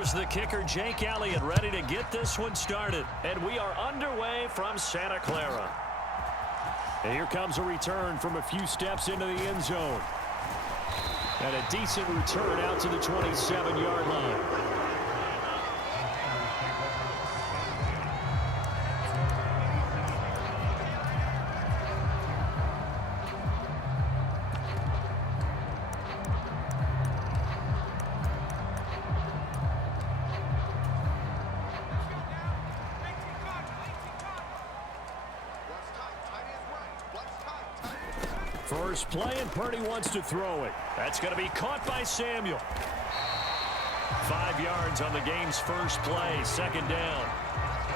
Here's the kicker, Jake Elliott, ready to get this one started. And we are underway from Santa Clara. And here comes a return from a few steps into the end zone. And a decent return out to the 27-yard line. First play, and Purdy wants to throw it. That's going to be caught by Samuel. 5 yards on the game's first play, second down.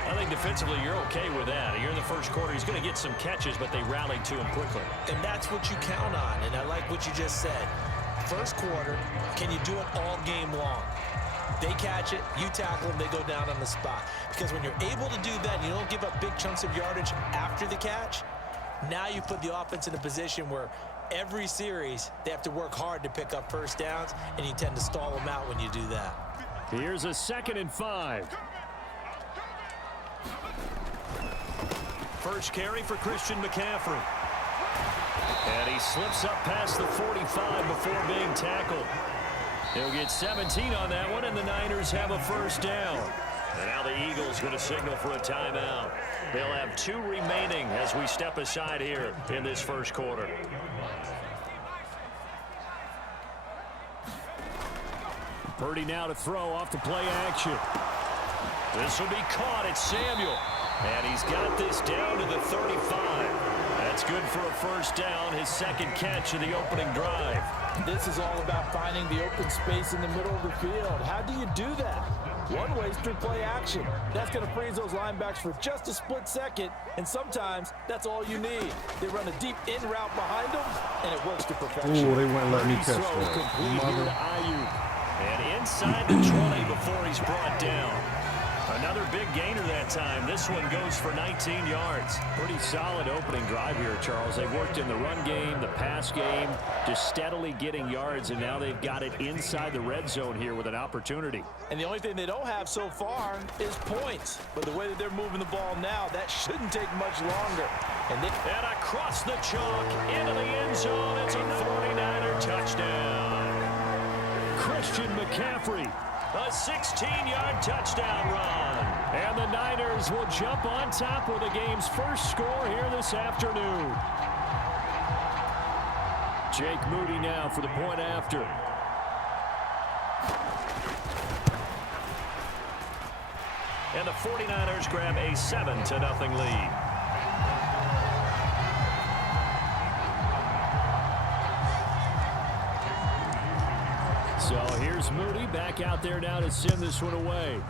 I think defensively you're okay with that. Here in the first quarter, he's going to get some catches, but they rallied to him quickly. And that's what you count on, and I like what you just said. First quarter, can you do it all game long? They catch it, you tackle them, they go down on the spot. Because when you're able to do that, you don't give up big chunks of yardage after the catch. Now you put the offense in a position where every series they have to work hard to pick up first downs, and you tend to stall them out when you do that. Here's a 2nd and 5. First carry for Christian McCaffrey. And he slips up past the 45 before being tackled. He'll get 17 on that one, and the Niners have a first down. And now the Eagles going to signal for a timeout. They'll have 2 remaining as we step aside here in this first quarter. Purdy now to throw off the play action. This will be caught. It's Samuel. And he's got this down to the 35. That's good for a first down, his 2nd catch of the opening drive. This is all about finding the open space in the middle of the field. How do you do that? One way is through play action. That's going to freeze those linebackers for just a split second, and sometimes that's all you need. They run a deep in route behind them, and it works to perfection. Ooh, they wouldn't let me catch that. Complete here to Ayuk. And inside the 20 before he's brought down. Another big gainer that time. This one goes for 19 yards. Pretty solid opening drive here, Charles. They've worked in the run game, the pass game, just steadily getting yards, and now they've got it inside the red zone here with an opportunity. And the only thing they don't have so far is points. But the way that they're moving the ball now, that shouldn't take much longer. And across the chalk into the end zone. It's a 49er touchdown. Christian McCaffrey. A 16-yard touchdown run. And the Niners will jump on top with the game's first score here this afternoon. Jake Moody now for the point after. And the 49ers grab a 7-0 lead. So here's Moody back out there now to send this one away.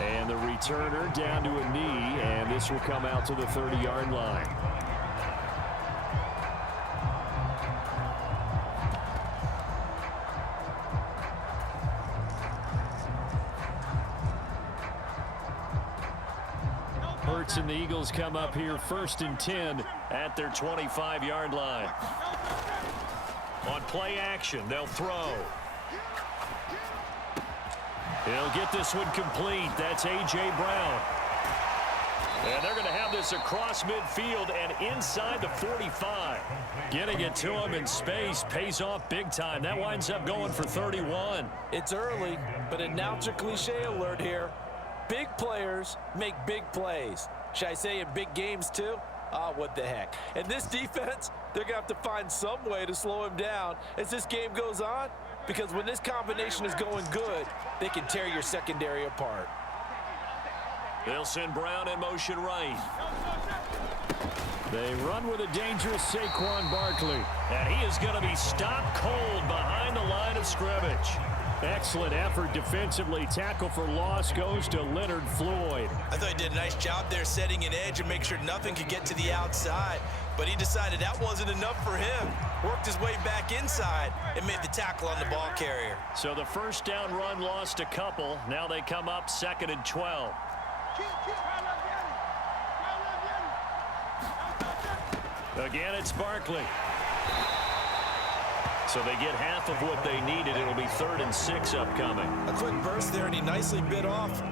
And the returner down to a knee, and this will come out to the 30-yard line. Hurts and the Eagles come up here 1st and 10 at their 25-yard line. On play action, they'll throw. He'll get this one complete. That's A.J. Brown. And they're going to have this across midfield and inside the 45. Getting it to him in space pays off big time. That winds up going for 31. It's early, but announcer cliche alert here. Big players make big plays. Should I say in big games too? What the heck. And this defense, they're going to have to find some way to slow him down as this game goes on, because when this combination is going good, they can tear your secondary apart. They'll send Brown in motion right. They run with a dangerous Saquon Barkley. And he is going to be stopped cold behind the line of scrimmage. Excellent effort defensively. Tackle for loss goes to Leonard Floyd. I thought he did a nice job there setting an edge and make sure nothing could get to the outside. But he decided that wasn't enough for him. Worked his way back inside and made the tackle on the ball carrier. So the first down run lost a couple. Now they come up 2nd and 12. Again, it's Barkley. So they get half of what they needed. It'll be 3rd and 6 upcoming. A quick burst there, and he nicely bit off.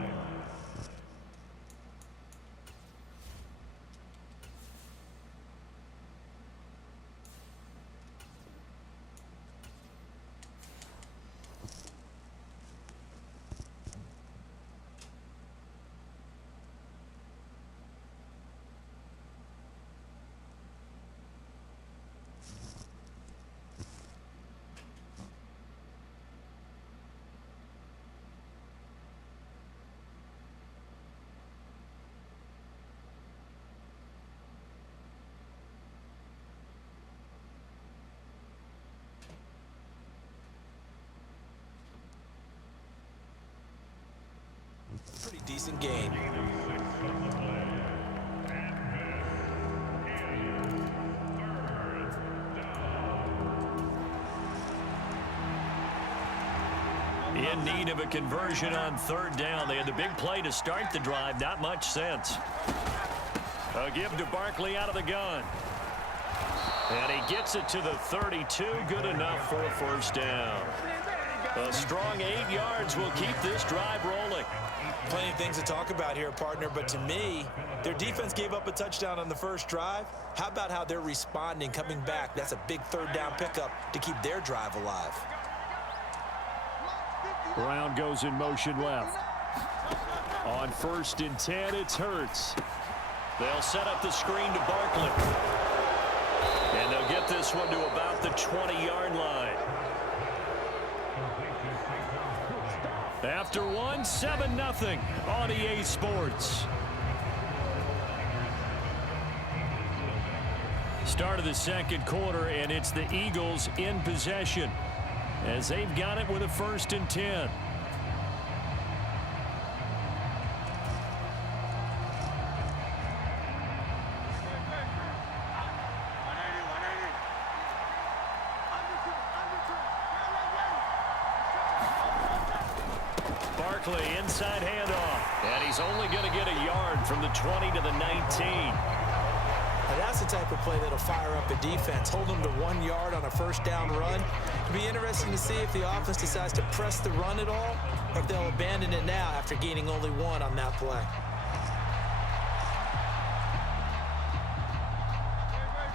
Pretty decent game. In need of a conversion on 3rd down. They had the big play to start the drive. Not much sense. A give to Barkley out of the gun. And he gets it to the 32. Good enough for a 1st down. A strong 8 yards will keep this drive rolling. Plenty of things to talk about here, partner, but to me, their defense gave up a touchdown on the first drive. How about how they're responding, coming back? That's a big 3rd down pickup to keep their drive alive. Brown goes in motion left. On 1st and 10, it's Hurts. They'll set up the screen to Barkley. And they'll get this one to about the 20-yard line. After one, 7-0 on EA Sports. Start of the 2nd quarter, and it's the Eagles in possession as they've got it with a 1st and 10. Inside handoff, and he's only going to get a yard from the 20 to the 19. Now that's the type of play that'll fire up a defense. Hold them to 1 yard on a 1st down run. It'll be interesting to see if the offense decides to press the run at all, or if they'll abandon it now after gaining only 1 on that play.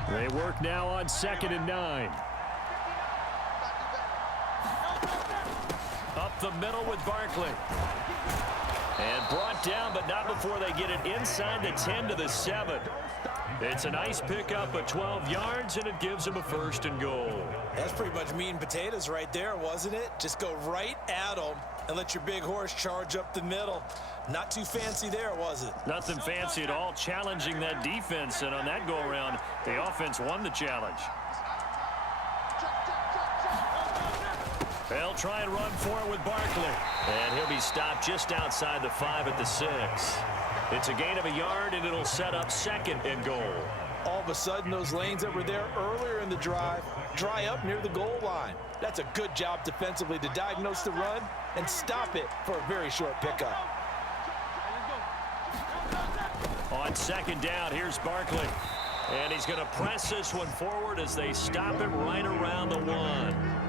They work now on 2nd and 9. Up the middle with Barkley. And brought down, but not before they get it inside the 10 to the 7. It's a nice pickup of 12 yards, and it gives them a 1st and goal. That's pretty much meat and potatoes right there, wasn't it? Just go right at them and let your big horse charge up the middle. Not too fancy there, was it? Nothing fancy at all, challenging that defense, and on that go-around, the offense won the challenge. They'll try and run for it with Barkley. And he'll be stopped just outside the 5 at the 6. It's a gain of a yard, and it'll set up 2nd and goal. All of a sudden, those lanes that were there earlier in the drive dry up near the goal line. That's a good job defensively to diagnose the run and stop it for a very short pickup. On 2nd down, here's Barkley. And he's going to press this one forward as they stop it right around the 1.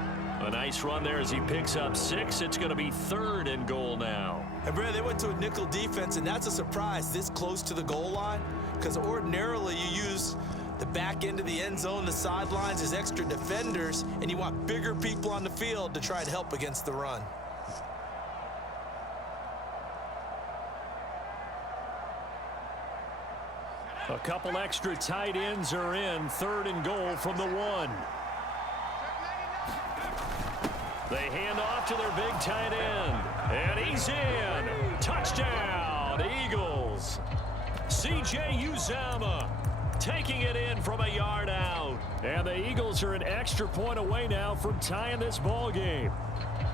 A nice run there as he picks up 6. It's going to be 3rd and goal now. And Brad, they went to a nickel defense, and that's a surprise this close to the goal line, because ordinarily you use the back end of the end zone, the sidelines as extra defenders, and you want bigger people on the field to try and help against the run. A couple extra tight ends are in. 3rd and goal from the 1. They hand off to their big tight end. And he's in. Touchdown, Eagles. C.J. Uzomah taking it in from a yard out. And the Eagles are an extra point away now from tying this ball game.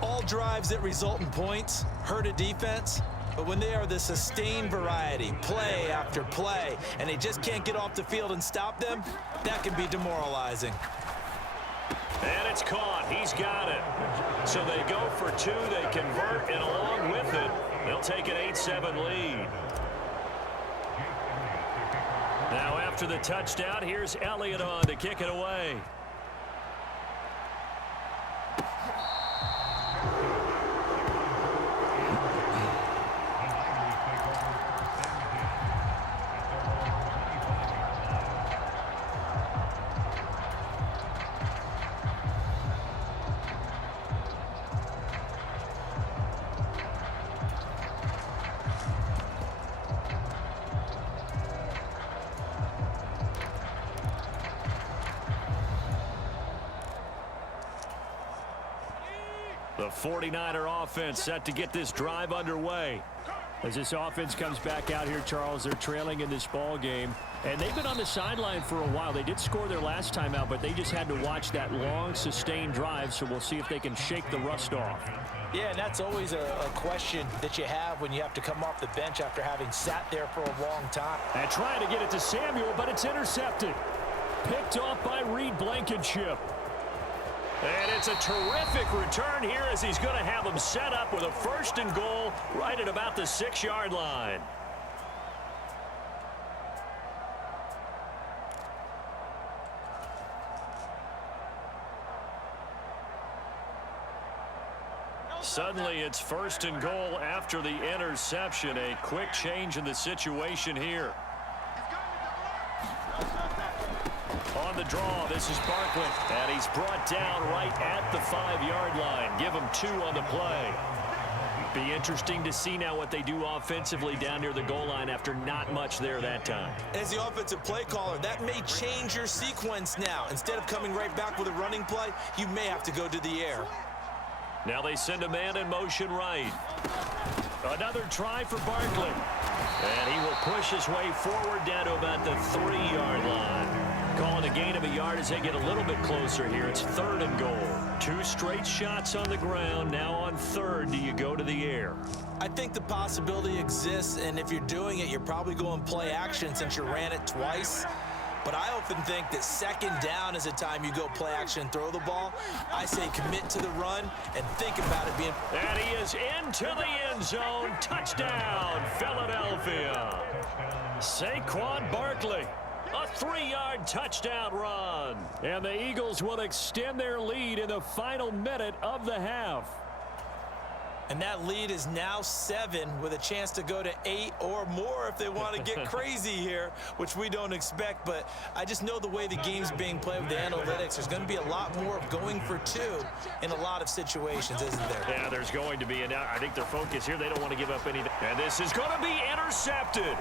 All drives that result in points hurt a defense. But when they are the sustained variety, play after play, and they just can't get off the field and stop them, that can be demoralizing. And it's caught. He's got it. So they go for 2. They convert, and along with it, they'll take an 8-7 lead. Now after the touchdown, here's Elliott on to kick it away. 49er offense set to get this drive underway. As this offense comes back out here, Charles, they're trailing in this ball game. And they've been on the sideline for a while. They did score their last time out, but they just had to watch that long, sustained drive. So we'll see if they can shake the rust off. Yeah, and that's always a question that you have when you have to come off the bench after having sat there for a long time. And trying to get it to Samuel, but it's intercepted. Picked off by Reed Blankenship. And it's a terrific return here as he's going to have them set up with a 1st and goal right at about the 6-yard line. Suddenly it's 1st and goal after the interception. A quick change in the situation here. On the draw, this is Barkley, and he's brought down right at the 5-yard line. Give him 2 on the play. Be interesting to see now what they do offensively down near the goal line after not much there that time. As the offensive play caller, that may change your sequence now. Instead of coming right back with a running play, you may have to go to the air. Now they send a man in motion right. Another try for Barkley. And he will push his way forward down to about the 3-yard line. Calling a gain of a yard as they get a little bit closer here. It's 3rd and goal. 2 straight shots on the ground. Now on 3rd, do you go to the air? I think the possibility exists, and if you're doing it, you're probably going play action since you ran it twice. But I often think that 2nd down is a time you go play action and throw the ball. I say commit to the run and think about it being... And he is into the end zone. Touchdown, Philadelphia. Saquon Barkley. A 3-yard touchdown run. And the Eagles will extend their lead in the final minute of the half. And that lead is now 7 with a chance to go to 8 or more if they want to get crazy here, which we don't expect. But I just know the way the game's being played with the analytics, there's going to be a lot more of going for 2 in a lot of situations, isn't there? Yeah, there's going to be. And I think their focus here, they don't want to give up anything. And this is going to be intercepted.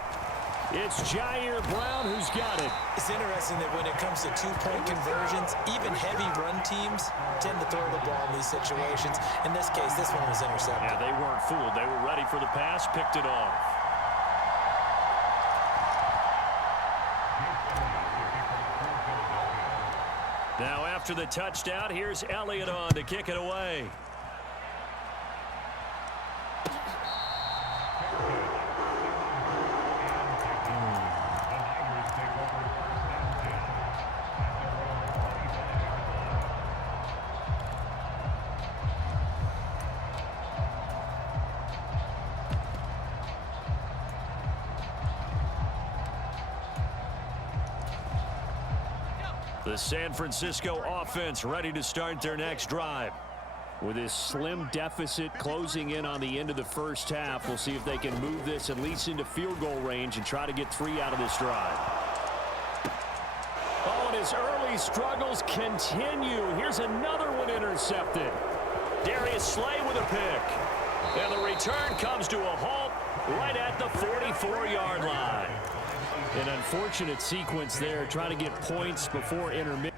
It's Jair Brown who's got it. It's interesting that when it comes to 2-point conversions, even heavy run teams tend to throw the ball in these situations. In this case, this one was intercepted. Yeah, they weren't fooled. They were ready for the pass, picked it off. Now after the touchdown, here's Elliott on to kick it away. The San Francisco offense ready to start their next drive. With this slim deficit closing in on the end of the first half, we'll see if they can move this at least into field goal range and try to get 3 out of this drive. Oh, and his early struggles continue. Here's another one intercepted. Darius Slay with a pick. And the return comes to a halt right at the 44-yard line. An unfortunate sequence there, trying to get points before intermission.